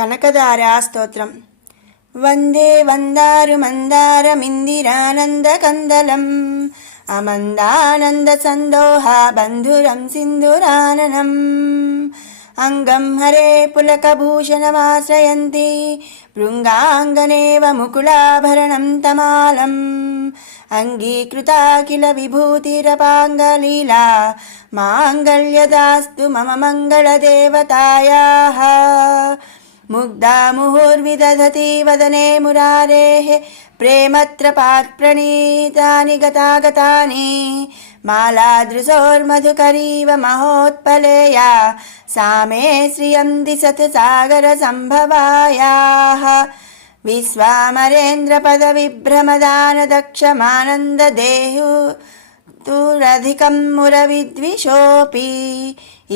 కనకదారా స్తోత్రం. వందే వందారు మందారమిందిరానందకందలం అమందానంద సందోహ బంధురం సింధురాననం అంగం హరే పులకభూషణమాశ్రయంతి భృంగాంగనేవ ముకుళాభరణం తమాలం అంగీకృతాఖిల విభూతిరపాంగలీలా మాంగళ్యదాస్తు మమ మంగళదేవతాయాః. ముగ్ధా ముహుర్విదధతి వదనే మురారేః ప్రేమత్రపాత్ ప్రణీతాని గతాగతాని మాలాదృశోర్మధుకరీవ మహోత్పలేయా సా మే శ్రియం దిశతు సాగర సంభవాయాః. విశ్వామరేంద్ర పద విభ్రమదాన దక్షమానంద దేహు తురధికం మురవిద్విషోపి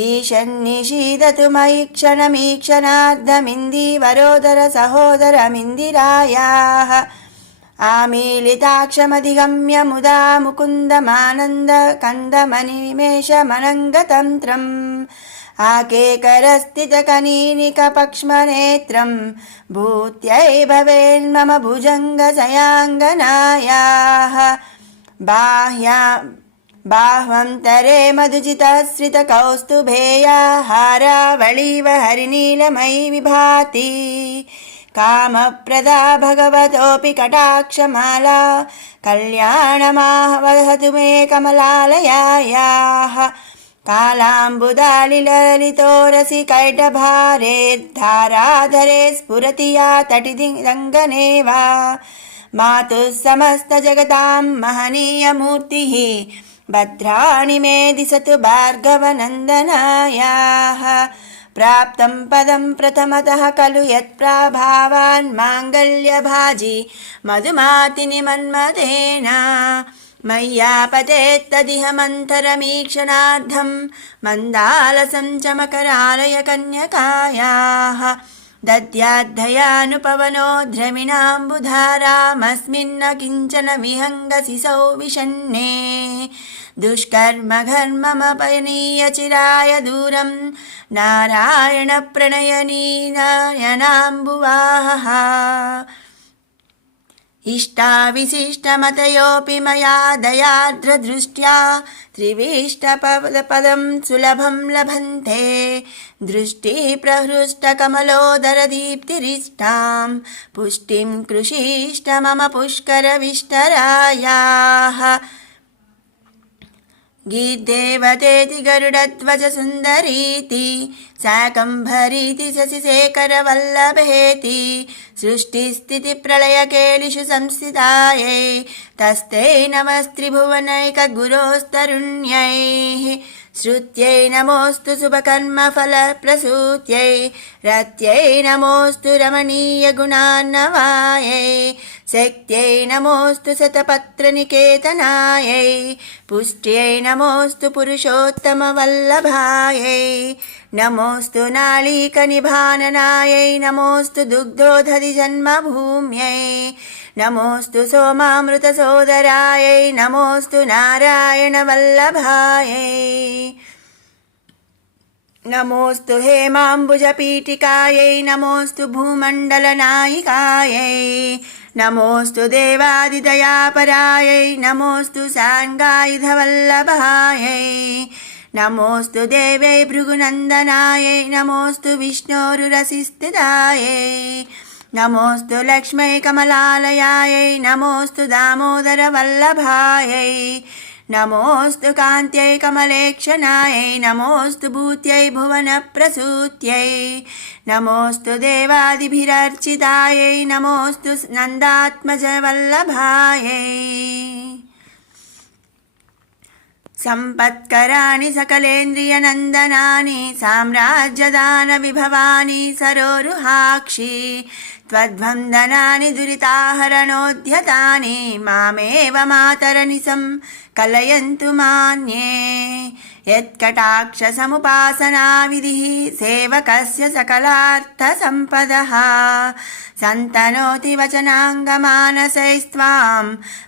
ఈశన్నిషీదతు మయి క్షణమీక్షణార్ధమిందీవరోదర సహోదరమిందిరాయాః. ఆమీలితాక్షమధిగమ్య ముదా ముకుందమానంద కందమనిమేషమనంగతంత్రం ఆకేకరస్థితకనీనికపక్ష్మనేత్రం భూత్యై భవేన్మమ భుజంగసయాంగనాయాః. బాహ్వంతరే మధుచితశ్రితకౌస్తుభేయా హారావళీవ హరినీలమయీ విభాతి కామప్రదా భగవతోऽपि కటాక్షమాలా కళ్యాణమావహతు మే కమలాలయాయాః. కాళాంబుదాలిలలితోరసి కైటభారేర్ధారాధరే స్ఫురతి యా తటిదిరంగనేవా మాతుః సమస్త జగతాం మహనీయమూర్తిః భద్రాణి మే దిశతు భార్గవనందనాయాః. ప్రాప్తం పదం ప్రథమతః ఖలు యత్ప్రాభావాన్ మాంగళ్యభాజి మధుమాతిని మన్మథేన మయ్యాపతేత్తదిహ మంతరమీక్షణార్థం మందాలసం చ మకరాలయ కన్యకాయాః. దద్యాద్ధయానుపవనో ద్రమిణాంబుధారామస్మిన్న కించన విహంగసిసౌ విషణ్ణే దుష్కర్మఘర్మమపనీయ చిరాయ దూరం నారాయణ ప్రణయనీనయనాంబువాహః. ఇష్టావిశిష్టమతయోऽपि మయా దయార్ద్రదృష్ట్యా త్రివిష్టపదం సులభం లభంతే దృష్టిప్రహృష్టకమలోదరదీప్తిరిష్టాం పుష్టిం కృషీష్ట మమ పుష్కరవిష్టరాయాః. గీర్దేవతేతి గరుడధ్వజ సుందరీతి శాకంభరీతి శశిశేఖరవల్లభేతి సృష్టిస్థితి ప్రళయకేళిషు సంస్థితాయై తస్తే నమస్త్రిభువనైక గురోస్తరుణ్యై శ్రుత్యై నమోస్తు శుభకర్మఫలప్రసూత్యై రత్యై నమోస్తు రమణీయ గుణార్ణవాయై శక్త్యై నమోస్తు శతపత్రనికేతనాయై పుష్ట్యై నమోస్తు పురుషోత్తమవల్లభాయై నమోస్తు నాళీకనిభాననాయై నమోస్తు దుగ్ధోదధి జన్మభూమ్యై నమోస్తు సోమామృతసోదరాయై నమోస్తు నారాయణవల్లభాయై నమోస్తు హేమాంబుజపీఠికాయై నమోస్తు భూమండలనాయికాయై నమోస్తు దేవాదిదయాపరాయై నమోస్తు సాంగాయుధవల్లభాయై నమోస్తు దేవై భృగునందనాయై నమోస్తు విష్ణోరురసిస్థితాయై నమోస్తు లక్ష్మై కమలాలయాయై నమోస్తు దామోదరవల్లభాయై నమోస్తు కాంత్యై కమలేక్షణాయై నమోస్తు భూత్యై భువనప్రసూత్యై నమోస్తు దేవాదిభిరర్చితాయై నమోస్తు నందాత్మజవల్లభాయై సంపత్కరాణి సకలేంద్రియనందనాని సామ్రాజ్యదాన విభవాని సరోరుహాక్షి త్వద్వందనాని దురితాహరణోద్యతాని మామేవ మాతరనిశం కలయంతు మాన్యే యత్కటాక్ష సముపాసనా విధిః సేవకస్య సకలార్థ సంపదః సంతనోతి వచనాంగమానసైస్త్వాం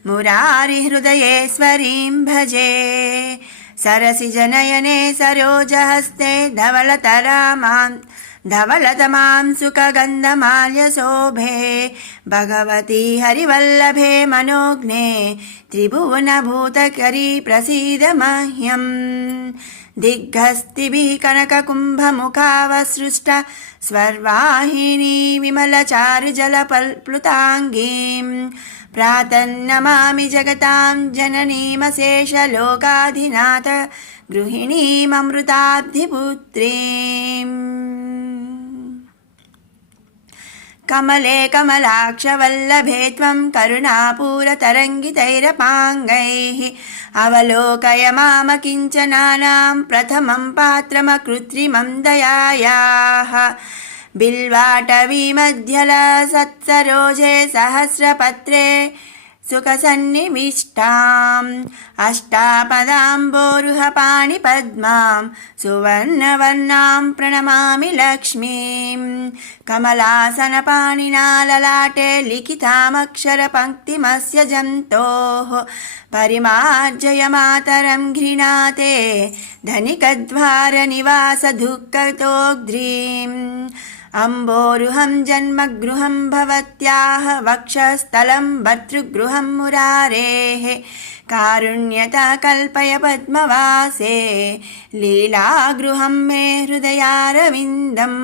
మురారి హృదయేశ్వరీం భజే सरसिजनयने सरोजहस्ते धवलतमां सुखगन्धमाल्यशोभे भगवती हरिवल्लभे मनोज्ञे त्रिभुवनभूतकरी प्रसीद मह्यम् दिग्गस्तिभिः कनककुम्भमुखावसृष्ट स्वर्वाहिनी विमलचारुजलप्लुताङ्गीं प्रातन्नमामि जगतां जननीमशेषलोकाधिनाथ गृहिणीममृताब्धिपुत्रीम् कमले कमलाक्षवल्लभे त्वं करुणापूरतरङ्गितैरपाङ्गैः अवलोकय माम किञ्चनानां प्रथमं पात्रमकृत्रिमं दयायाः बिल्वाटवीमध्यलसत्सरोजे सहस्रपत्रे सुखसन्निविष्टाम् अष्टापदाम्बोरुहपाणिपद्मां सुवर्णवर्णां प्रणमामि लक्ष्मीं कमलासनपाणिना ललाटे लिखितामक्षरपङ्क्तिमस्य जन्तोः परिमार्जय मातरं घृणाते धनिकद्वारनिवासदुःखतोग्ध्रीम् अम्बोरुहं जन्मगृहं भवत्याः वक्षस्थलं भर्तृगृहं मुरारेः कारुण्यता कल्पय पद्मवासे लीलागृहं मे हृदयारविन्दम्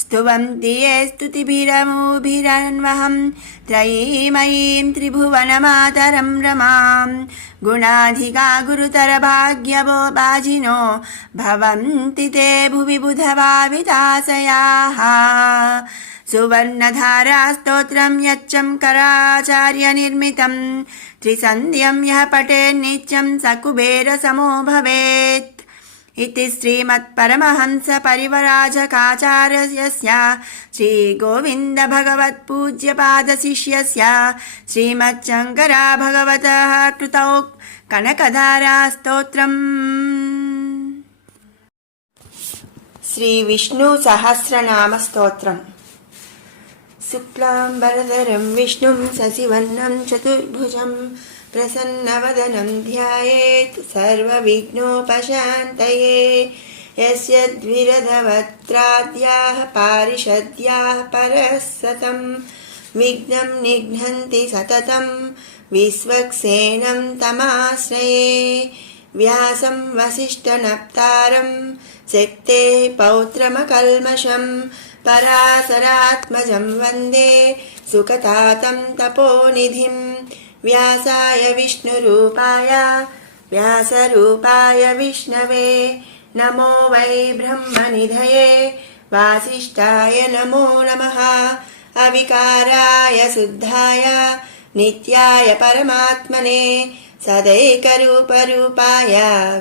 स्तुवन्ति ये स्तुतिभिरमुभिरन्वहं त्रयीमयीं त्रिभुवनमातरं रमां गुणाधिका गुरुतरभाग्यवो बाजिनो भवन्ति ते भुवि बुधभाविताशयाः सुवर्णधारास्तोत्रं यच्चं कराचार्यनिर्मितं त्रिसन्ध्यं यः पठेन्नित्यं स कुबेरसमो भवेत् इति श्रीमत्परमहंस परिव्राजकाचार्यस्य श्रीगोविन्द भगवत्पूज्यपादशिष्यस्य श्रीमच्छङ्करा भगवतः कृतौ कनकधारास्तोत्रम्। श्रीविष्णुसहस्रनामस्तोत्रम्। शुक्लाम्बरधरं विष्णुं शशिवर्णं चतुर्भुजं प्रसन्नवदनं ध्यायेत् सर्वविघ्नोपशान्तये यस्य द्विरधवक्त्राद्याः पारिषद्याः परस्सतं विघ्नं निघ्नन्ति सततं विश्वक्सेनं तमाश्रये व्यासं वसिष्ठनप्तारं शक्तेः पौत्रमकल्मषं पराशरात्मजं वन्दे सुखतातं तपोनिधिं व्यासाय विष्णुरूपाय व्यासरूपाय विष्णवे नमो वै ब्रह्मनिधये वासिष्ठाय नमो नमः अविकाराय शुद्धाय नित्याय परमात्मने सदैकरूपरूपाय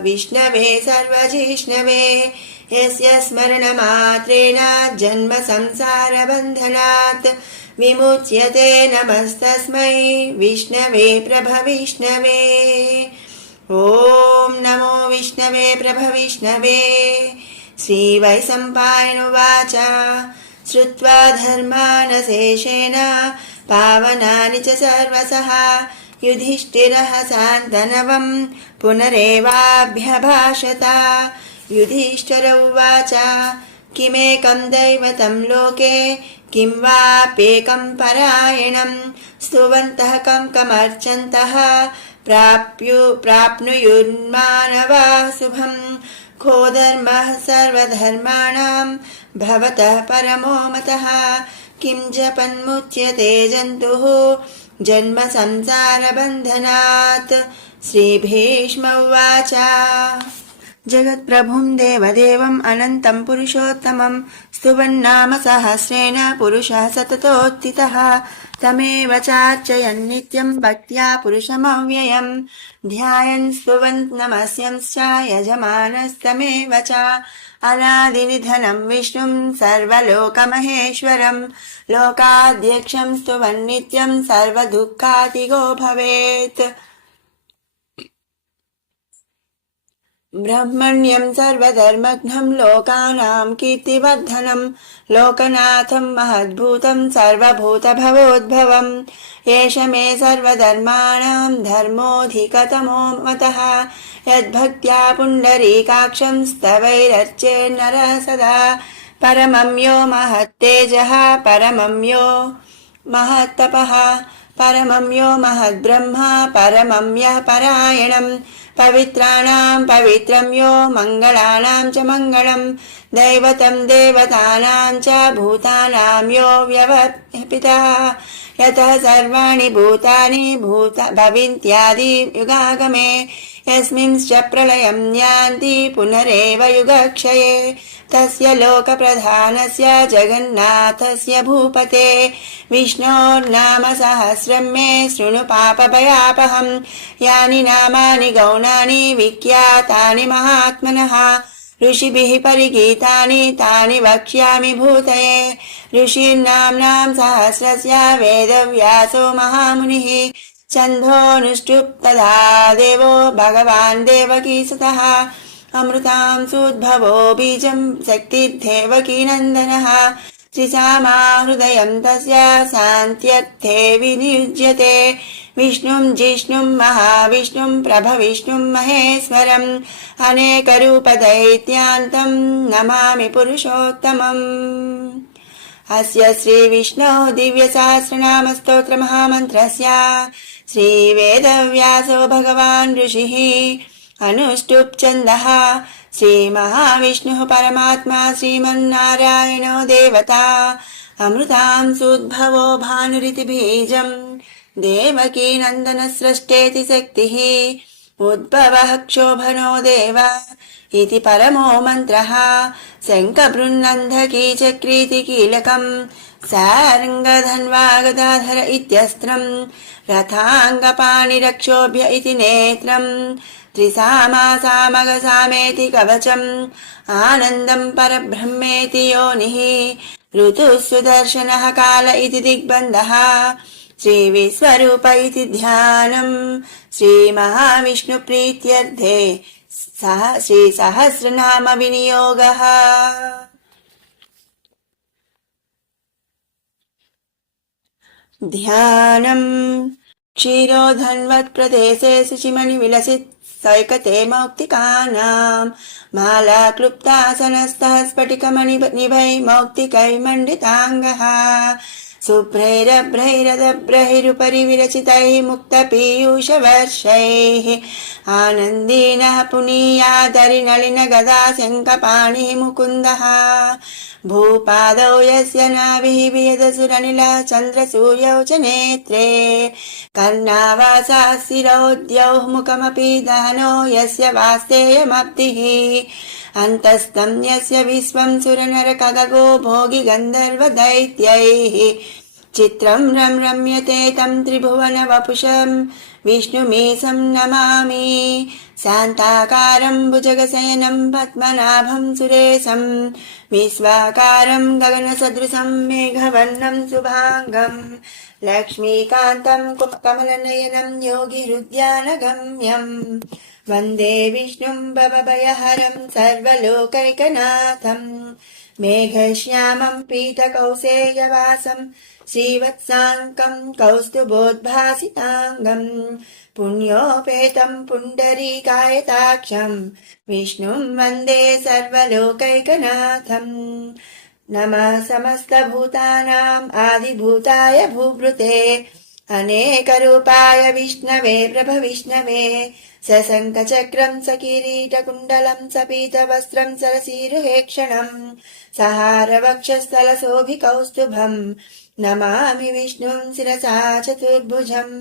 विष्णवे सर्वजिष्णवे यस्य स्मरणमात्रेण जन्म संसारबन्धनात् विमुच्यते नमस्तस्मै विष्णवे प्रभविष्णवे। ॐ नमो विष्णवे प्रभविष्णवे। श्रीवैशम्पायनुवाच श्रुत्वा धर्मानशेषेण पावनानि च सर्वशः युधिष्ठिरः शान्तनवं पुनरेवाभ्यभाषत। युधिष्ठिर उवाच किमेकं दैवतं लोके किं वाप्येकं परायणं स्तुवन्तः कमर्चन्तः प्राप्नुयुन्मानवाः शुभं को धर्मः सर्वधर्माणां भवतः परमो मतः किं जपन्मुच्यते जन्तुः जन्म संसारबन्धनात्। श्रीभीष्म उवाच जगत्प्रभुं देवदेवम् अनन्तं पुरुषोत्तमं स्तुवन्नाम सहस्रेण पुरुषः सततोत्थितः तमेव चार्चयन् नित्यं भक्त्या पुरुषमव्ययम् ध्यायन् स्तुवन् नमस्यंश्च यजमानस्तमेव च अनादिनिधनं विष्णुं सर्वलोकमहेश्वरं लोकाध्यक्षं स्तुवन् नित्यं सर्वदुःखातिगो भवेत्। ब्रह्मण्यं सर्वधर्मघ्नं लोकानां कीर्तिवर्धनं लोकनाथं महद्भूतं सर्वभूतभवोद्भवम् एष मे सर्वधर्माणां धर्मोऽधिकतमो मतः यद्भक्त्या पुण्डरीकाक्षं स्तवैरर्चे नरः सदा परमं यो महत्तेजः परमं यो महत्तपः परमं यो महद्ब्रह्म परमं यः परायणम् पवित्राणां पवित्रं यो मङ्गलानां च मङ्गलं दैवतं देवतानां च भूतानां यो व्यवपितः यतः सर्वाणि भूतानि भविन्त्यादि युगागमे यस्मिंश्च प्रलयं यान्ति पुनरेव युगक्षये तस्य लोकप्रधानस्य जगन्नाथस्य भूपते विष्णोर्नाम सहस्रं मे शृणु पापभयापहम् यानि नामानि गौणानि विख्यातानि महात्मनः ऋषिभिः परिगीतानि तानि वक्ष्यामि भूतये ऋषीर्नाम्नां सहस्रस्य वेदव्यासो महामुनिः छन्दोऽनुष्टुप् तथा देवो भगवान् देवकीसुतः अमृतांसूद्भवो बीजं शक्तिर्देवकीनन्दनः त्रिसामा हृदयं तस्य शान्त्यर्थे विनियुज्यते विष्णुं जिष्णुं महाविष्णुं प्रभविष्णुं महेश्वरम् अनेकरूपदैत्यान्तं नमामि पुरुषोत्तमम् अस्य श्रीविष्णो दिव्यसहस्रनामस्तोत्रमहामन्त्रस्य श्रीवेदव्यासो भगवान् ऋषिः अनुष्टुप् छन्दः श्रीमहाविष्णुः परमात्मा श्रीमन्नारायणो देवता अमृतांसूद्भवो भानुरिति बीजम् देवकी नन्दनस्रष्टेति शक्तिः उद्भवः क्षोभनो देव इति परमो मन्त्रः शङ्खबृन्नन्धकी चक्रीति कीलकम् सारङ्गधन्वागदाधर इत्यस्त्रम् रथाङ्गपाणिरक्षोभ्य इति नेत्रम् त्रिसामासामगसामेति कवचम् आनन्दम् परब्रह्मेति योनिः ऋतुः सुदर्शनः काल इति दिग्बन्धः श्रीविश्वरूप इति ध्यानम् श्रीमहाविष्णुप्रीत्यर्थे श्रीसहस्रनाम विनियोगः ध्यानम् क्षीरोधन्वत्प्रदेशे शुचिमणिविलसित सैकते मौक्तिकानां माला क्लुप्तासनस्थः स्फटिकमणिनिभै मौक्तिकैर्मण्डिताङ्गः शुभ्रैरभ्रैरदभ्रैरुपरि विरचितैः मुक्तपीयूषवर्षैः आनन्दीनः पुनीयादरिनलिन गदा शङ्खपाणिः मुकुन्दः भूपादौ यस्य नाभिः वियदसुरनिलः चन्द्रसूर्यौ च नेत्रे कर्णावासाः शिरोद्यौः मुखमपि दहनो यस्य वास्तेयमब्धिः अन्तस्तं यस्य विश्वं सुरनरखगो भोगि गन्धर्वदैत्यैः चित्रं रम्यते तं त्रिभुवनवपुषं विष्णुमीशं नमामि शान्ताकारं भुजगशयनं पद्मनाभं सुरेशं विश्वाकारं गगनसदृशं मेघवर्णं शुभाङ्गं लक्ष्मीकान्तं कमलनयनं योगिहृद्यानगम्यं वन्दे विष्णुं भवभयहरं सर्वलोकैकनाथं मेघश्यामं पीतकौसेयवासं श्रीवत्साङ्कं कौस्तुभोद्भासिताङ्गं पुण्योपेतं पुण्डरीकायताक्षं विष्णुं वन्दे सर्वलोकैकनाथं नमः समस्तभूतानाम् आदिभूताय भूभृते अनेकरूपाय विष्णवे प्रभविष्णवे सशङ्खचक्रं सकिरीटकुण्डलं सपीतवस्त्रं सरसीरुहेक्षणं सहारवक्षस्थलशोभिकौस्तुभं नमामि विष्णुं शिरसा चतुर्भुजम्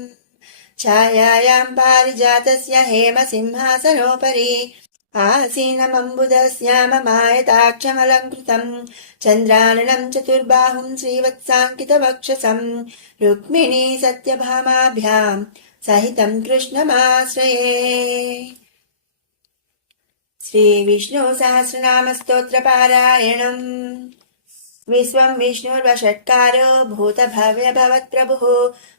छायायां पारिजातस्य हेमसिंहासनोपरि आसीनमम्बुदस्याममायताक्षमलङ्कृतं चन्द्राननं चतुर्बाहुं श्रीवत्साङ्कितवक्षसं रुक्मिणी सत्यभामाभ्यां सहितं कृष्णमाश्रये। श्रीविष्णु सहस्रनामस्तोत्रपारायणम्। विश्वं विष्णुर्वषट्कारो भूतभव्यभवत्प्रभुः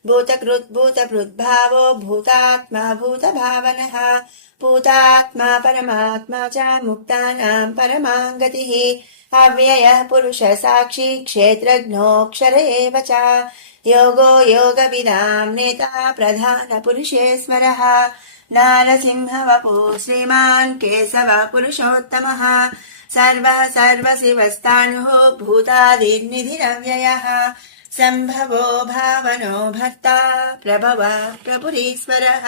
भूतकृद्भूतभृद्भावो भूतात्मा भूतभावनः भूतात्मा परमात्मा च मुक्तानां परमाङ्गतिः अव्ययः पुरुषः साक्षी क्षेत्रज्ञोऽक्षर एव च योगो योगविदां नेता प्रधानपुरुषेश्वरः नारसिंहवपुः श्रीमान् केशवः पुरुषोत्तमः सर्वः सर्वशिवस्तानुः भूतादिर्निधिरव्ययः सम्भवो भावनो भर्ता प्रभवः प्रभुरीश्वरः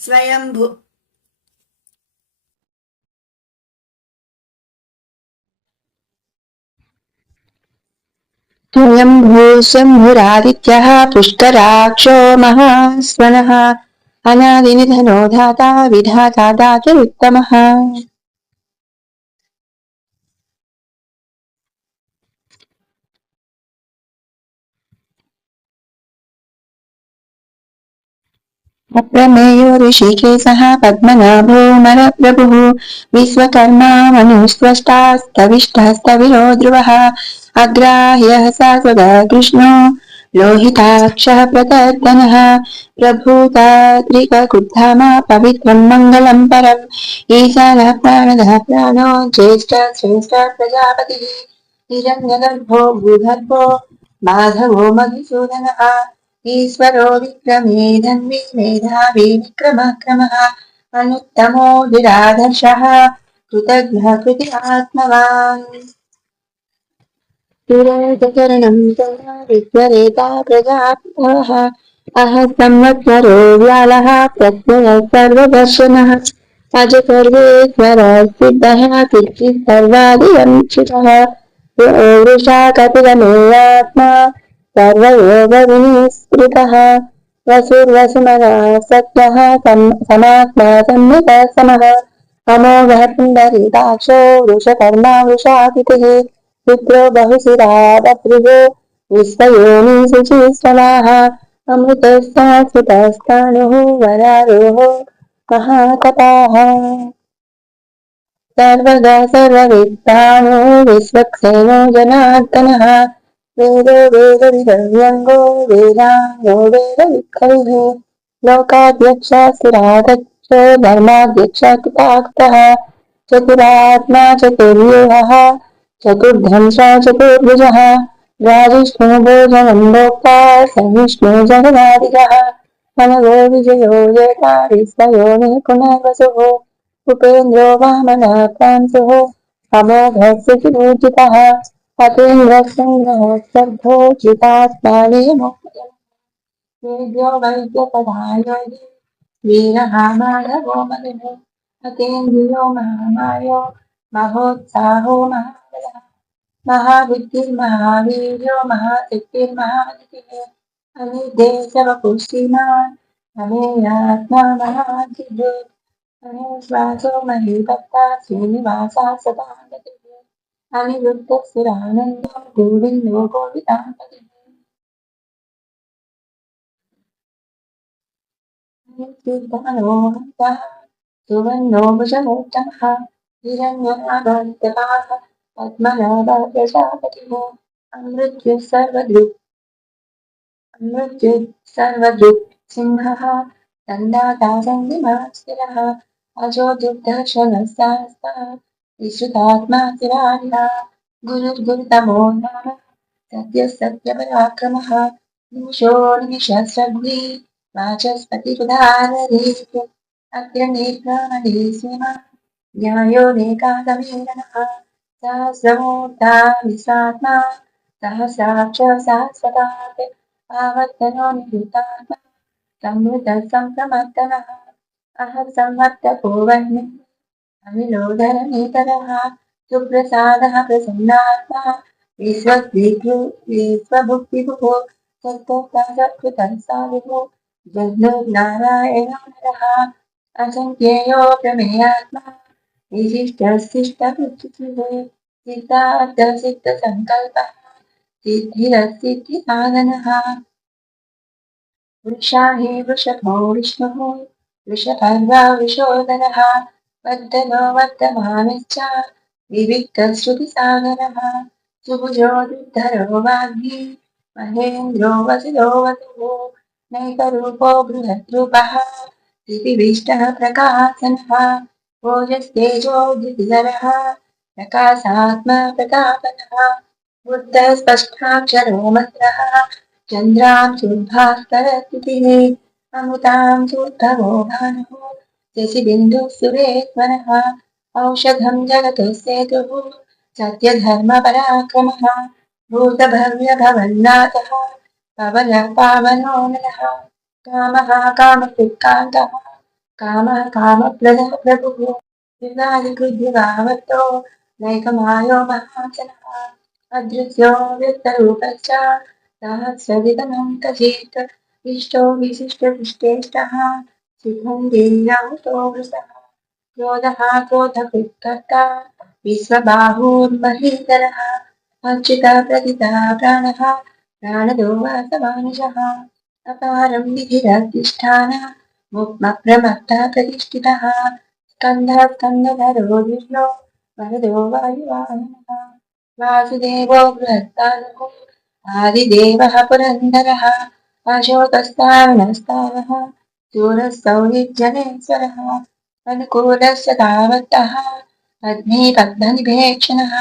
स्वयंभू स्वयंभू शम्भुरादित्यः पुष्कराक्षो महास्वनः अनादिनिधनो धाता विधाता दातुरुत्तमः अप्रमेयो ऋषिकेशः पद्मनाभो मरप्रभुः विश्वकर्मा मनुस्त्वष्टास्तविष्टस्तविरो ध्रुवः अग्राह्यः शाश्वतः कृष्णो लोहिताक्षः प्रकर्दनः प्रभूतात्रिककुद्धामा पवित्रं मङ्गलं परम् ईशानः प्राणदः प्राणो ज्येष्ठः श्रेष्ठः प्रजापतिः हिरण्यगर्भो भूगर्भो माधवो मधुसूदनः ईश्वरो विक्रमे धन्वी मेधावी विक्रमक्रमः अनुत्तमो विराधर्षः कृतघ्नः कृति आत्मवान् सुरेशचरणं तदा विद्वरेता प्रजापतः अह संवत्सरो व्यालः प्रत्ययः सर्वदर्शनः अज सर्वेश्वरः सिद्धः सिद्धिः सर्वादियंशितः वृषा कपिलमेयात्मा सर्वयोगविनिःस्पृतः वसुर्वसुमनः सत्यः समात्मा सम्यक् समः अमोघः पुण्डरीकाक्षो वृषकर्मा वृषाकृतिः पुत्रो बहुशिरा बभ्रुवो विश्वयोनि शुचिस्वनाः अमृतस्याश्रितस्ताणुः वरारोः महातपाः सर्वदा सर्वविद्वानो विश्वक्सेनो जनार्दनः वेदो वेदविदव्यङ्गो वेदाङ्गो वेदवित्तैः लोकाध्यक्षः स्थिराध्यक्षो धर्माध्यक्षः कृतार्थः चतुरात्मा चतुर्व्यूहः चतुर्धंसा चतुर्भुजः राजिष्णो भोजनं भोक्ता सहिष्णु जगदादिजः मनवो विजयो येता विस्मयो पुनर्वसुः उपेन्द्रो वामनः कांसुः अमोघः सुचिपूजितः अतीन्द्रः सङ्ग्रहः स्तब्धो चितात्मा वेद्यो वैद्यतथा योगी वीरः माधवो मधुः अतीन्द्रियो महामायो महोत्साहो महाबलः महाबुद्धिर्महावीर्यो महासिद्धिर्महानिधिः अनिर्देशवपुष्टिमान् अमेयात्मा महाधिः अनेश्वासो महीभक्ता श्रीनिवासा सदा गतिः अनिरुद्धस्थिरानन्दो गोविन्दो गोविदाम्पतिः कीर्तनोऽन्तः सुवर्णो भुजगोत्तमः हिरण्यनाभान्त्यपाः पद्मनाभः प्रजापतिः अमृत्युः सर्वदृक् सिंहः दण्डाता सन्धिमास्तिरः अजो दुर्दर्शनः शास्तः विश्रुतात्मा चिरारिणः गुरुर्गुरुतमो नाम सत्यः सत्यपराक्रमः निमिषो निमिषस्रग्वी वाचस्पतिरुदाररीत् अग्रणीर्प्राणली सीमा न्यायो नेकादमीरणः सहस्रमूर्धा विश्रात्मा सहस्राक्ष सहस्रपात् आवर्तनो निवृत्तात्मा संवृतः सम्प्रमर्दनः अहं संवर्तको वह्निः अविलोधरमेतरः सुप्रसादः प्रसन्नात्मा विश्वभुक्तिभुः सत्कृतः साधुः जह्नुर्नारायणो नरः असङ्ख्येयो प्रमेयात्मा विशिष्टशिष्टवृत्तिः सिद्धार्थसिद्धसङ्कल्पः सिद्धिरसिद्धिसाधनः वृषाहि वृषभो विष्णुः वृषपर्वा वृषोदरः वर्धनो वर्धमानश्च विविक्तश्रुतिसागरः सुभुजो दुर्धरो वाग्मी महेन्द्रो वसितो वसुः नैकरूपो बृहद्रूपः दिविष्टः प्रकाशनः ओजस्तेजो द्युतिधरः प्रकाशात्मा प्रतापनः बुद्धः स्पष्टाक्षरो मन्त्रः चन्द्रांशुर्भास्करस्तुतिः अमृतां सूद्धवो भानुः शशिबिन्दुः सुरेश्वरः औषधं जगतस्येतुः सत्यधर्मपराक्रमः भूतभव्यभवन्नाथः पवनः पावनो नरः कामः कामकृत्कान्तः कामः कामप्रदः प्रभुः युगादिकृद्युगावत्तो नैकमायो महाजनः अदृश्यो व्यक्तरूपश्च सहस्रविधमन्तजित् इष्टो विशिष्टविष्टेष्टः सुखं दिव्याहुतो वृषः क्रोधः क्रोधकृत्कर्ता विश्वबाहुर्महीधरः अर्चितः प्रतितः प्राणः प्राणदो वासवानुषः अपारं निधिरधिष्ठानः मुक्मप्रमत्तः प्रतिष्ठितः स्कन्धः स्कन्धधरो विष्णो वरदो वायुवाहनः वासुदेवो बृहत्तानुः आदिदेवः पुरन्दरः अशोकस्तावनस्तावः शूरः सौरिर्जनेश्वरः अनुकूलस्य तावत्तः पद्मीपद्मनिभेक्षणः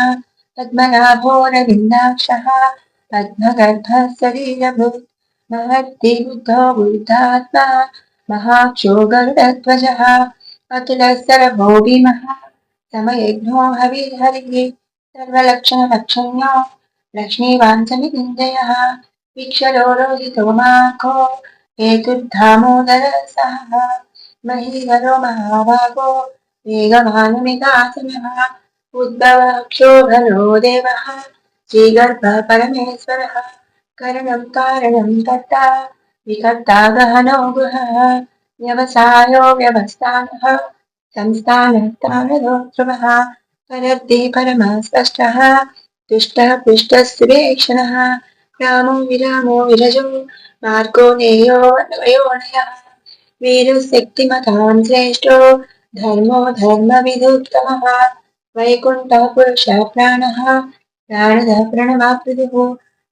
पद्मनाभोरविन्दाक्षः पद्मगर्भः शरीरभूत् महत्ति बुद्धो बुद्धात्मा महाक्षो गरुडध्वजः अतुलस्तरभो भीमः समयज्ञो हविर्हरिः सर्वलक्षणलक्षण्यो लक्ष्मीवान् समितिञ्जयः वीक्षरो रोहितो माखो हेतुर्धामोदर सः महीधरो महाभागो वेगवानुमितासनः उद्भवः क्षोभनो देवः श्रीगर्भः परमेश्वरः करणं कारणं कर्ता विकर्ता गहनो गुहः व्यवसायो व्यवस्थानः संस्थानस्थानदोत्सवः परद्धि परमः स्पष्टः तुष्टः पृष्टः सुरेक्षणः रामो विरजो मार्गो नेयो वयोनयः वीरशक्तिमतां श्रेष्ठो धर्मो धर्मविदुत्तमः वैकुण्ठः पुरुषः प्राणः प्राणदः प्रणवाकृतिः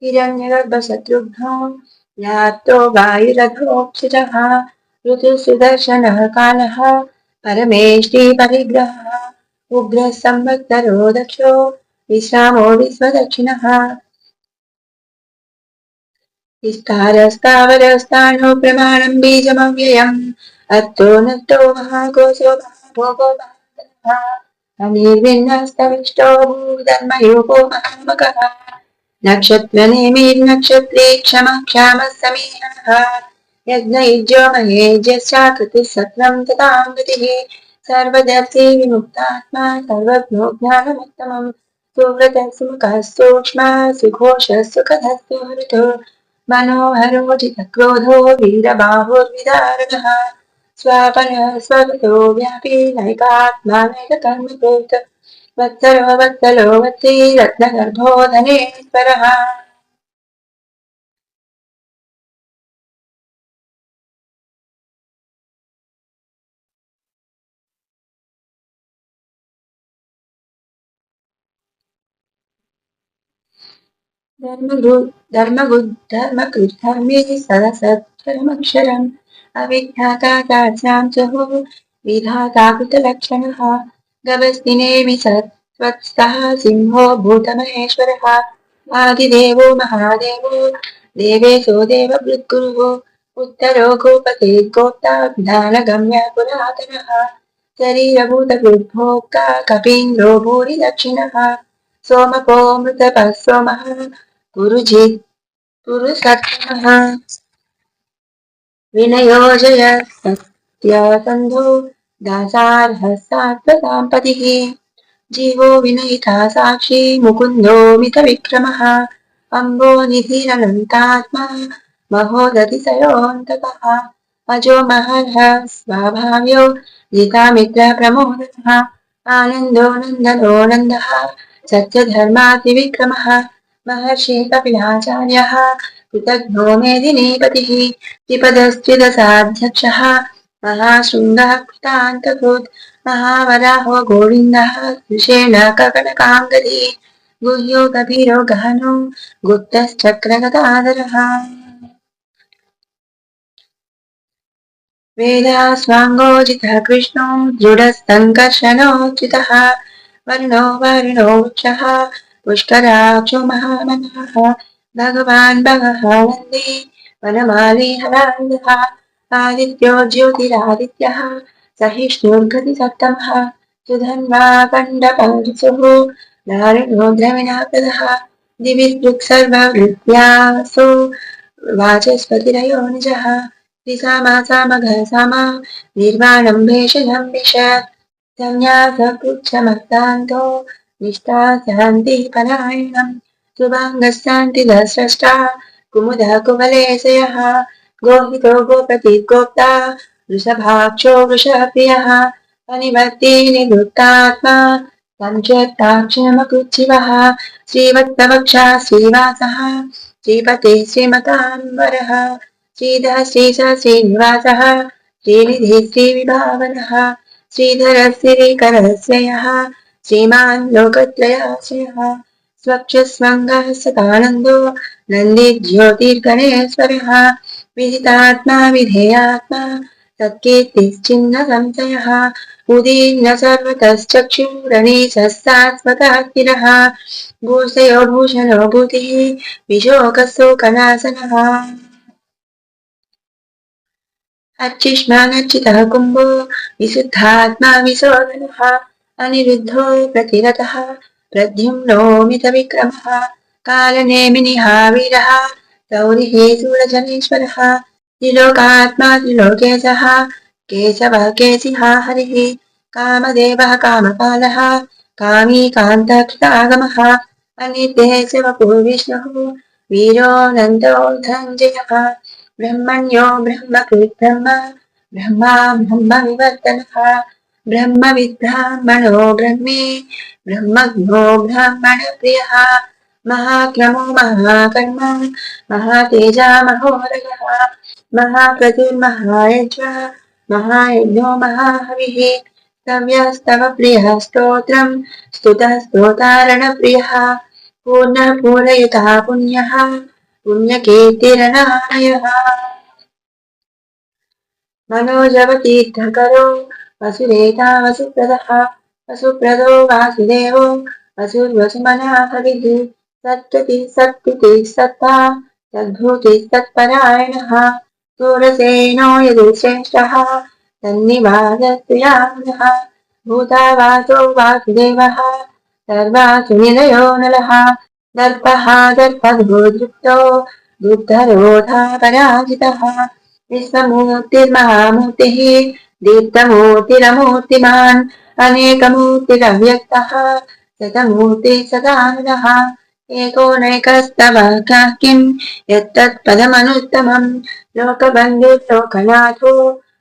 हिरण्यगर्भशत्रुघ्नो व्याप्तो वायुरथोक्षितः ऋतुसुदर्शनः कालः परमेष्टि परिग्रहः उग्रः संवत्सरो दक्षो विश्रामो विश्वदक्षिणः विस्तारस्तावरस्तानो प्रमाणं बीजमव्ययम् अत्तो नष्टो महाकोशो महाभोगो महान्तनः अनिर्विण्णस्तविष्टो भूधर्मयोगो महामकः नक्षत्रनेमिर्नक्षत्रे क्षमः क्षामः समीहः यज्ञयुज्यो महेज्यश्चाकृतिः सत्रं ततां गतिः सर्वदर्शी विमुक्तात्मा सर्वज्ञो ज्ञानमुत्तमम् सुव्रतः सुमुखः सूक्ष्मः सुघोषः सुखदः सुहृतो मनोहरोजितक्रोधो वीरबाहुर्विदारकः स्वापरः स्वगतो व्यापी नैकात्मा नैककर्मकृत् वत्सरो वत्सलो वत्सी रत्नगर्भो धनेश्वरः धर्मकृद्धर्मे सरसत्परमक्षरम् अविद्याताचार्यां च विधाता कृतलक्षणः गवस्तिनेमि सत्त्वत्स्थः सिंहो भूतमहेश्वरः आदिदेवो महादेवो देवेशो देवभृद्गुरुः उत्तरो गोपते गोप्ता विधानगम्य पुरातनः शरीरभूतभृद्भोक्ता कपीन्द्रो भूरिदक्षिणः सोमको मृतपः सोमः पुरुजित् पुरुषत्तमः विनयोजय सत्यसन्धो दासार्हः सात्वताम्पतिः जीवो विनयिता साक्षी मुकुन्दो मितविक्रमः अम्बो निधिरनन्तात्मा महोदधिसयोऽन्तकः अजो महर्षः स्वाभाव्यो जितामित्रप्रमोदः आनन्दो नन्दनो नन्दः सत्यधर्मातिविक्रमः महर्षि कपिलाचार्यः कृतघ्नो मेदिनीपतिः त्रिपदस्त्रिदशाध्यक्षः महाशृङ्गः कृतान्तकृत् महावराहो गोविन्दः कृशेन ककटकाङ्गदी गुह्यो कबीरो गहनो गुप्तश्चक्रगदाधरः वेदास्वाङ्गोजितः कृष्णो दृढसङ्कर्षणोच्युतः वर्णो वर्णो वृक्षः पुष्कराक्षो महामनः भगवान् भगः वन्दे वनमाली हरान्धः आदित्यो ज्योतिरादित्यः सहिष्णुर्गतिसप्तमः सुधन्वा कण्डकर्षुः नारिणो द्रविणाकरः दिवि दृक्सर्ववृत्यासो वाचस्पतिरयो निजः त्रिसामा सामघ सामा निर्वाणं भेषजं विशत् संन्यासकृच्छमत्तान्तो निष्ठा शान्तिः परायणम् शुभाङ्गस्यान्तिदस्रष्टा कुमुदः कुवलेशयः गोहितो गोपतिर्गोप्ता वृषभाक्षो वृषप्रियः अनिवर्ती निवृत्तात्मा पञ्चेत्ताक्षणमकृच्छिवः श्रीवत्सवक्षा श्रीवासः श्रीपतिः श्रीमताम्बरः श्रीधः श्रीश श्रीनिवासः श्रीनिधिः श्रीविभावनः श्रीधरः श्रीकरस्य यः श्रीमान् लोकत्रयाश्रयः स्वक्षस्वङ्गः सदानन्दो नन्दिज्योतिर्गणेश्वरः विदितात्मा विधेयात्मा तत्कीर्तिश्चिन्न संशयः उदीर्न सर्वतश्चक्षुरणीशः शाश्वतः स्थिरः भूषयो भूषणो भूतिः विशोकशोकनाशनः अर्चिष्मानर्चितः कुम्भो विशुद्धात्मा विशोधनः अनिरुद्धो प्रतिरतः प्रद्युम्नो मितविक्रमः कालनेमिनिहावीरः सौरिः शूरजनेश्वरः त्रिलोकात्मा त्रिलोकेशः केशवः केशिहा हरिः कामदेवः कामपालः कामी कान्तकृतागमः अनिर्देशवपुः विष्णुः वीरोऽनन्तो धनञ्जयः ब्रह्मण्यो ब्रह्मकृत् ब्रह्मा ब्रह्म विवर्तनः ब्रह्मविद्ब्राह्मणो ब्रह्मे ब्रह्मज्ञो ब्राह्मणप्रियः महाक्रमो महाकर्म महातेजा महोदयः महाक्रतुर्महायज्ञः महायज्ञो महाहविः स्तव्यस्तव प्रियः स्तोत्रम् स्तुतः स्तोतारणप्रियः पूर्णः पूरयुतः पुण्यः पुण्यकीर्तिरनामयः मनोजवतीर्थकरो वसुदेता वसुप्रदः वसुप्रदो वासुदेवो वसुर्वसुमनः कविः सत्त्वतिः सत्कृतिः सत्ता तद्भूतिः सत्परायणः सूरसेनो यदुश्रेष्ठः तन्निवादत्रियानः भूतावासो वासुदेवः सर्वासु निलयो नलः दर्पः दर्पधोदृप्तो दुग्धरोधा पराजितः विश्वमूर्तिर्महामूर्तिः दीप्तमूर्तिरमूर्तिमान् अनेकमूर्तिरव्यक्तः शतमूर्तिः सदानन्दः एकोनैकस्तव किम् यत्तत्पदमनुत्तमम् लोकबन्धुर्लोकनाथो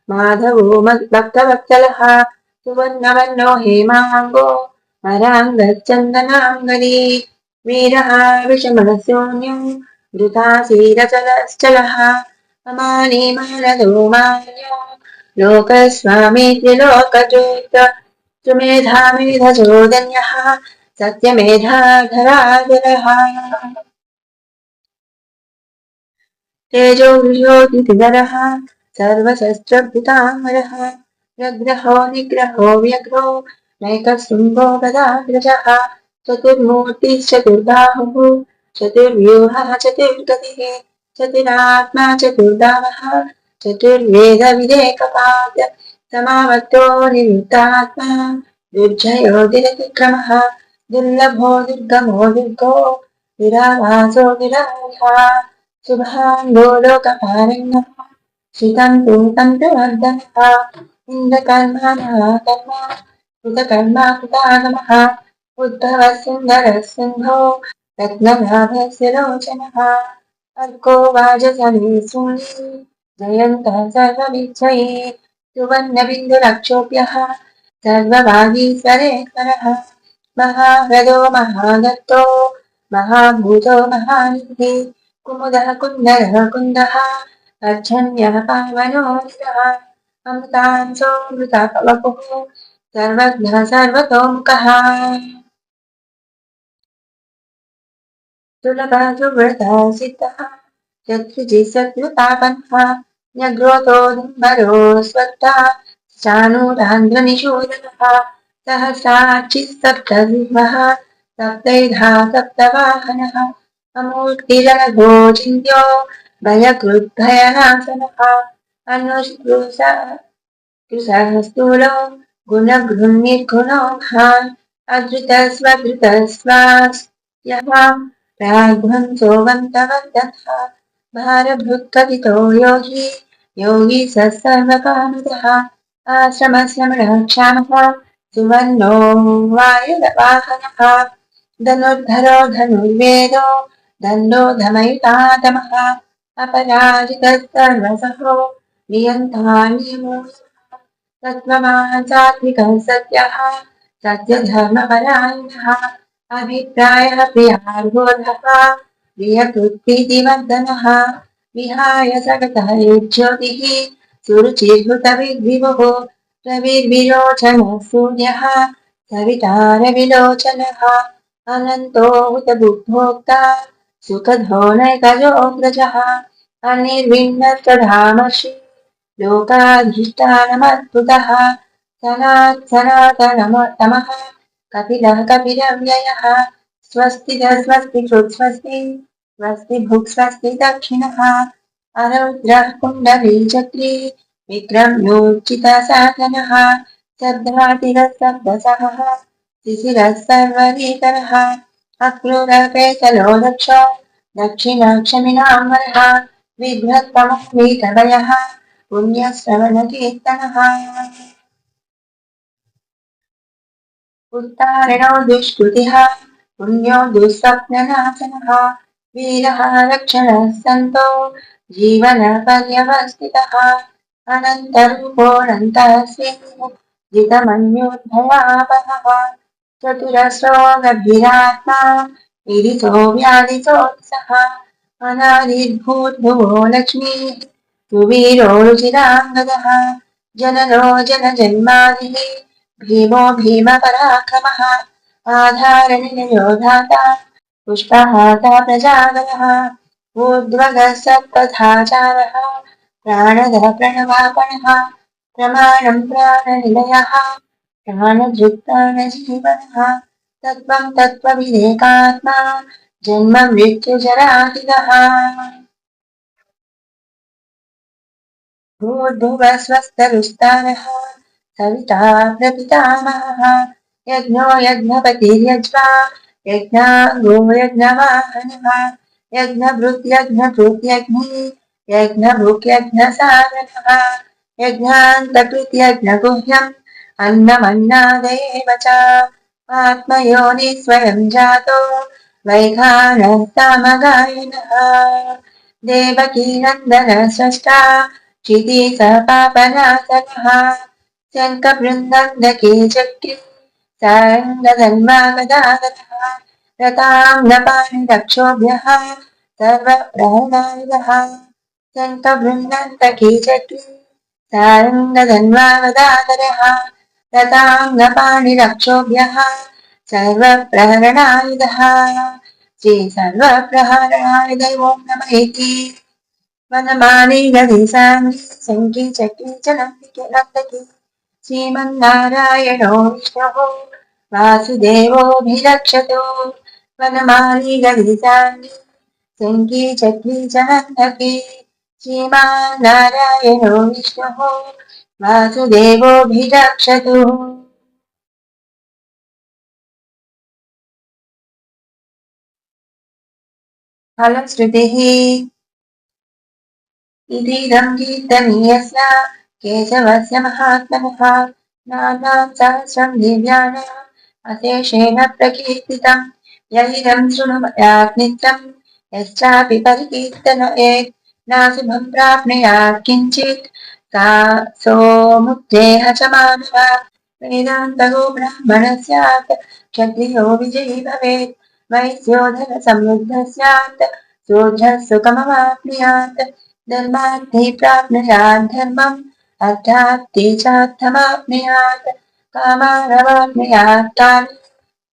माधवो भक्तवत्सलः सुवर्णवर्णो हेमाङ्गो वराङ्गश्चन्दनाङ्गरी वीरः विषमणशून्यो वृथासीरचलश्चलः अमानी मानदो मान्यो लोकस्वामी त्रिलोकजोत सुमेधामेधजोदन्यः सत्यमेधाधराधरः तेजो ज्योतिधरः सर्वशस्त्रभृतामरः प्रग्रहो निग्रहो व्यग्रो नैकशृङ्गो गदाग्रजः चतुर्मूर्तिश्चतुर्बाहुः चतुर्व्यूहः चतुर्गतिः चतुरात्मा चतुर्धावः चतुर्वेदविदेकपाद समावतो निवृत्तात्मा दुर्जयो दिरतिक्रमः दुर्लभो दुर्गमो दुर्गो विरावासो विरामः शुभाङ्गो लोकपारण्यः श्रितं तु तन्तुवर्धनः इन्द्रकर्मा महाकर्मा कृतकर्मा कृतागमः उद्भवः सुन्दरः सिंहो रत्ननाभस्य लोचनः अर्को वाजसने शून्ये जयन्तः सर्वविच्छये सुवर्णबिन्दुरक्षोभ्यः सर्ववागीश्वरेश्वरः महाह्रदो महादत्तो महाभूतो महानिधिः कुमुदः कुन्दरः कुन्दः अर्चन्यः पावनो निरः अमृतांशो मृतवपुः सर्वज्ञः सर्वतोमुखः सुलभः सुव्रतः सिद्धः शत्रुजित्सत्रुतापन्नः न्यग्रोतो दुर्मरो स्वत्ता चाणूरान्ध्रनिषूदनः सहस्राचिः सप्तैधा सप्तवाहनः अमूर्तिरनघो चिन्त्यो भयकृद्भयनाशनः अनुस्पृशः स्थूलो गुणगृह्निर्गुणो भान् अधृतस्वधृतस्वास् प्राग्ध्वंसोऽवन्तवन्तथा भारभृत्कथितो योगी स सर्वकामदः आश्रमश्रमणः क्षामः सुवर्णो वायुरवाहनः धनुर्धरो धनुर्वेदो दण्डो धमयुतातमः अपराजितः सर्वसहो नियन्ता नियमो तत्त्वमाचात्मिकः सत्यः सत्यधर्मपरायणः अभिप्रायः प्रियार्बोधः प्रियकृत्प्रीतिवर्धनः विहाय सगतः ज्योतिः सुरुचिर्भृतविद्विवो रविर्विरोचनः सूर्यः सवितारविलोचनः अनन्तो हुतबुद्भोक्ता सुखदो नैकजोऽग्रजः अनिर्विण्णस्तधामर्षि लोकाधिष्ठानमद्भुतः सनातनमः कपिलः कपिलव्ययः स्वस्ति स्वस्ति स्वस्ति स्वस्ति भुक् स्वस्ति दक्षिणः अरुद्रः कुण्डलीचक्री विक्रम्योर्चितसाधनः शब्दातिरशब्दसहः शिशिरः सर्वरीकरः अक्रूरपेतलो दक्षो दक्षिणक्षमिणाम्बरः विभ्रत्तमः वीतवयः पुण्यश्रवणकीर्तनः उत्तारणो दुष्कृतिः पुण्यो दुःस्वप्ननाशनः वीरः रक्षणः सन्तो जीवनपर्यवस्थितः अनन्तरूपोऽनन्तः जितमन्योद्भयापहः चतुरस्रो गभीरात्मा पीडितो व्याधितो सः अनादिर्भूर्भुवो लक्ष्मीः सुवीरो रुचिराङ्गदः जननो जनजन्मादिः भीमो भीमपराक्रमः आधारनिलयो धाता पुष्पहाता प्रजागरः ऊर्ध्वगः सत्पथाचारः प्राणदः प्रणवापणः प्रमाणं प्राणनिलयः प्राणधृत्प्राणजीवनः तत्त्वं तत्त्वविदेकात्मा जन्म मृत्युजरातिगः भूर्भुवः स्वस्तरुस्तारः सविता प्रपितामहः यज्ञो यज्ञपतिर्यज्वा यज्ञाङ्गो यज्ञवाहनः यज्ञभृत्यज्ञकृत्यग्नि यज्ञभुक् यज्ञसाधनः यज्ञान्तकृत्यज्ञगुह्यम् अन्नमन्नादयेव च आत्मयोनि स्वयं जातो वैखानः सामगायिनः देवकीनन्दनः स्रष्टा क्षिति स पापनाशनः शङ्खबृन्दन्दके चक्रे सारङ्गधन्वागदागतः रताङ्गपाणिरक्षोभ्यः सर्वप्रहणायुधः शङ्खबृन्दन्दके चक्रे सारङ्गधन्वागदागरः रताङ्गपाणिरक्षोभ्यः सर्वप्रहरणायुधः श्री सर्वप्रहरणायुध ओं नमः इति वनमाली गदिसाङ्गी शङ्की चक्री च नन्दिके श्रीमन्नारायणो विष्णुः वासुदेवोऽभिरक्षतु वनमाली गदिसाङ्गी शङ्की चक्री च नन्दकी श्रीमन्नारायणो विष्णुः वासुदेवोऽभिरक्षतु फलश्रुतिः इदं कीर्तनीयस्य केशवस्य महात्मनः नाम्नां सहस्रं दिव्यानाम् अशेषेण प्रकीर्तितं यदिदं शृणुयात् नित्यं यश्चापि परिकीर्तनयेत् नाशुभं प्राप्नुयात् किञ्चित् सोमुक्तेः च मानवः वेदान्तगो ब्राह्मणः स्यात् क्षत्रियो विजयी भवेत् वैश्योधनसमृद्धः स्यात् शूद्रः सुखमवाप्नुयात् धर्मार्थे प्राप्नुयात् धर्मम् अर्थार्थे चार्थमाप्नुयात् कामानवाप्नुयात् कामान्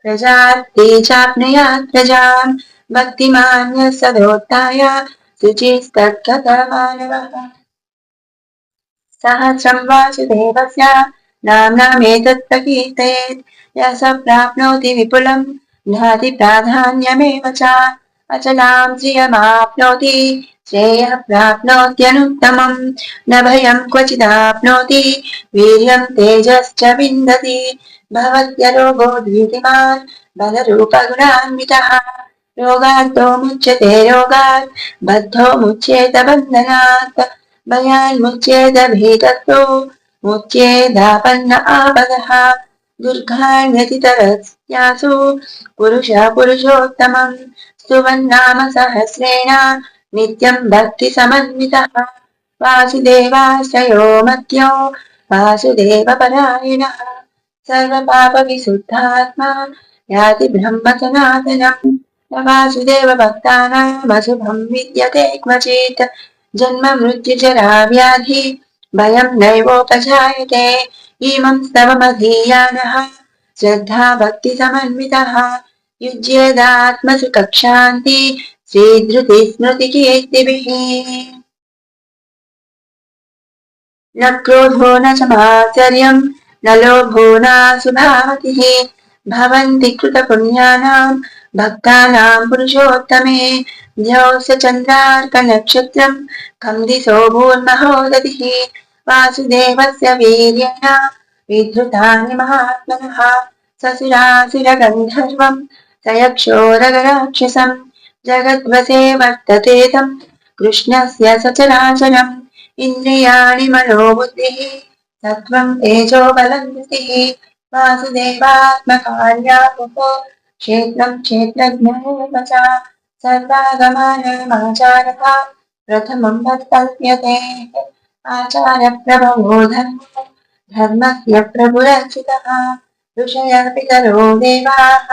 प्रजार्थे चाप्नुयात् प्रजान् भक्तिमान्यः सदोत्थाय शुचिस्तत्कथमानवः सहस्रं वासुदेवस्य नाम्नामेतत् प्रकीर्तयेत् यः स प्राप्नोति विपुलं नाति प्राधान्यमेव च अचलां श्रियमाप्नोति श्रेयः प्राप्नोत्यनुत्तमम् न भयं क्वचिदाप्नोति वीर्यं तेजश्च विन्दति भवत्यरोगो द्वितीमान् बलरूपगुणान्वितः रोगार्तो मुच्यते रोगात् बद्धो मुच्येत बन्धनात् भयान्मुच्येत भीतत्रो मुच्येदापन्न आपदः दुर्गाण्यतितरस्यासु पुरुषः पुरुषोत्तमम् स्तुवन्नाम सहस्रेण नित्यं भक्तिसमन्वितः वासुदेवाश्रयो मत्यो वासुदेवपरायणः सर्वपापविशुद्धात्मा याति ब्रह्म सनातनम् न वासुदेव भक्तानामशुभं विद्यते क्वचित् जन्म मृत्युजरा व्याधि भयं नैवोपजायते इमं स्तवमधीयानः श्रद्धा भक्तिसमन्वितः युज्येदात्मसु कक्षान्ति श्रीधृतिस्मृतिकीर्तिभिः न क्रोधो न समाचर्यं न लोभो नाशुभामतिः भवन्ति कृतपुण्यानां भक्तानां पुरुषोत्तमे द्यौश्च चन्द्रार्कनक्षत्रं खं दिशो भूर्महोदधिः वासुदेवस्य वीर्येण विधृतानि महात्मनः ससुरासुरगन्धर्वं सयक्षोरगराक्षसं जगद्वसे वर्तते तं कृष्णस्य सचराचरम् इन्द्रियाणि मनोबुद्धिः सत्त्वं तेजो बलं धृतिः वासुदेवात्मकार्यापुः क्षेत्रं क्षेत्रज्ञमेव च सर्वागमानमाचारः प्रथमं वक्तव्यते आचार्यप्रभवो धर्मो धर्मस्य प्रभुरचितः ऋषयः पितरो देवाः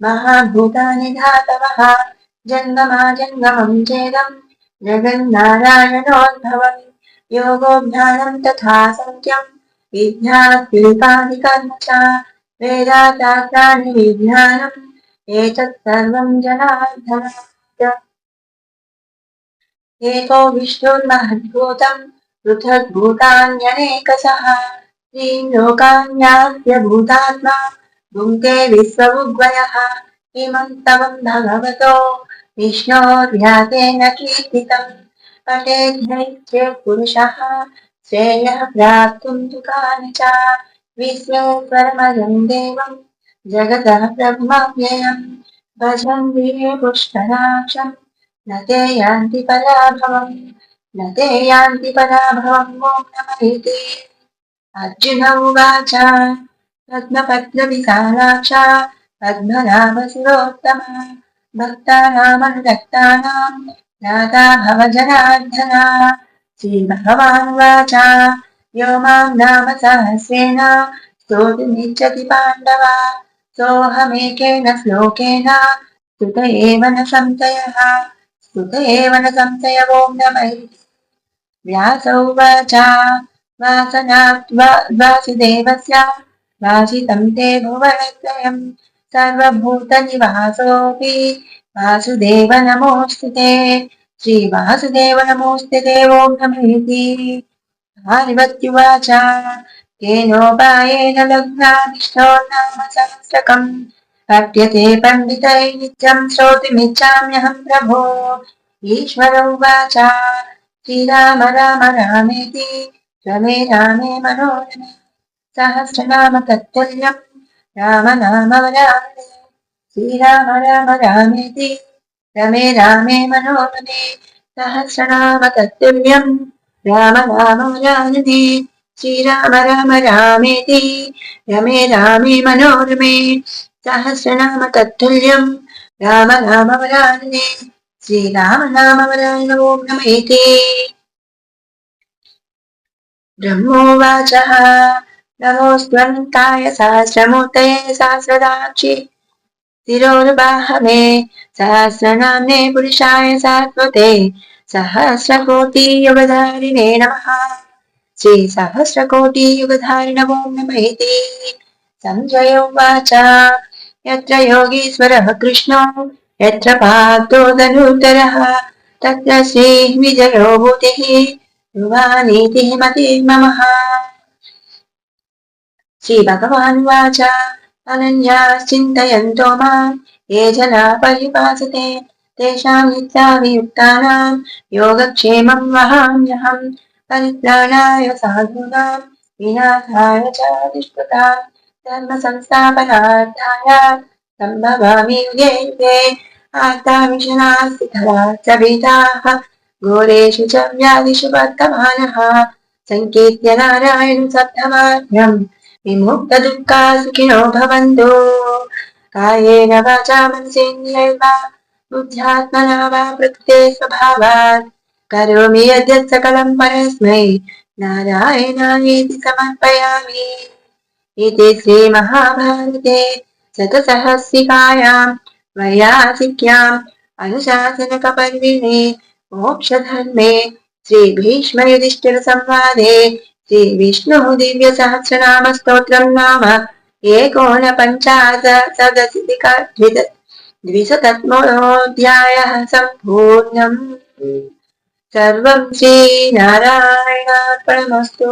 महाभूतानि धातवः जङ्गमाजङ्गमं चेदं जगन्नारायणोद्भवम् योगो ज्ञानं तथा सङ्ख्यं विज्ञानस्तीपानि कर्म च वेदाशास्त्राणि विज्ञानम् एतत् सर्वं जनार्दनाय एको विष्णुर्महद्भूतं पृथग्भूतान्यनेकशः त्रीन् लोकान्यास्य भूतात्मा भुङ्क्ते विश्वभुग्वयः इमं स्तवं भगवतो विष्णोर्व्यासेन कीर्तितम् पठेद्यैश्चेत् पुरुषः श्रेयः प्राप्तुं सुखानि च विश्वेश्वरमयं देवं जगतः प्रभुमव्ययम् भजन् ये पुष्कराक्षम् न ते यान्ति पराभवम् न ते यान्ति पराभवम् ॐ नमः इति अर्जुन उवाच पद्मपत्रविशालाक्षा पद्मनाभशिरोत्तमा भक्तानामनुरक्तानां नाथा भवजनार्दन श्रीभगवानुवाच यो मां नाम सहस्रेण स्तोतुमिच्छति पाण्डव सोऽहमेकेन श्लोकेन स्तुत एव न संशयः स्तुत एव न संशयो नमः व्यास उवाच वासुदेवस्य वासितं ते भुवनत्रयम् सर्वभूतनिवासोऽपि वासुदेव नमोऽस्तु ते श्रीवासुदेव नमोऽस्तु ते ॐ नमः इति पार्वत्युवाच केनोपायेन लग्नादिष्टो नाम सहस्रकम् पठ्यते पण्डितैः नित्यं श्रोतुमिच्छाम्यहं प्रभो ईश्वर उवाच श्रीराम राम रामेति रमे रामे मनोरमे सहस्रनाम तत्तुल्यं राम नाम वरानने श्रीराम राम रामेति रमे रामे मनोरमे सहस्रनाम तत्तुल्यं राम नाम वरानने श्रीराम राम रामेति रमे रामे मनोरमे सहस्रनाम तत्तुल्यं राम नाम वरानने श्रीराम नाम वरानने ॐ नमः इति ब्रह्मोवाच नमोऽस्त्वन्ताय सहस्रमूर्तये सहस्रदाक्षि तिरोर्बाहवे सहस्रनाम्ने पुरुषाय सात्वते सहस्रकोटियुगधारिणे नमः श्रीसहस्रकोटियुगधारिणे ॐ नमः इति संजय उवाच यत्र योगीश्वरः कृष्णो यत्र पार्थो धनुर्धरः तत्र श्रीर्विजयो भूतिः ध्रुवानीतिः मतिर्ममः श्रीभगवानुवाच अनन्याश्चिन्तयन्तो मां ये जना परिभासते तेषां नित्याभियुक्तानां योगक्षेमं वहाम्यहम् परित्राणाय साधूनां विनाशाय च दुष्कृतां धर्म संस्थापनार्थाय सम्भवामि युगे युगे आर्ताविशनास्तिधरा च भीताः घोरेषु च व्याधिषु वर्तमानः सङ्कीर्त्य नारायण सप्तमाभ्यम् विमुक्तदुःखा सुखिनो भवन्तु कायेन वाचा मनसेन्द्रियैर्वा बुद्ध्यात्मना वा प्रकृते स्वभावात् करोमि यद्यत् सकलं परस्मै नारायणायेति समर्पयामि इति श्रीमहाभारते शतसहस्रिकायां वैयासिक्याम् अनुशासनकपर्विणे मोक्षधर्मे श्रीभीष्मयुधिष्ठिरसंवादे श्रीविष्णुः दिव्यसहस्रनामस्तोत्रं नाम एकोनपञ्चाशदधिकद्विशततमोऽध्यायः सम्पूर्णम् सर्वं श्रीनारायणार्पणमस्तु।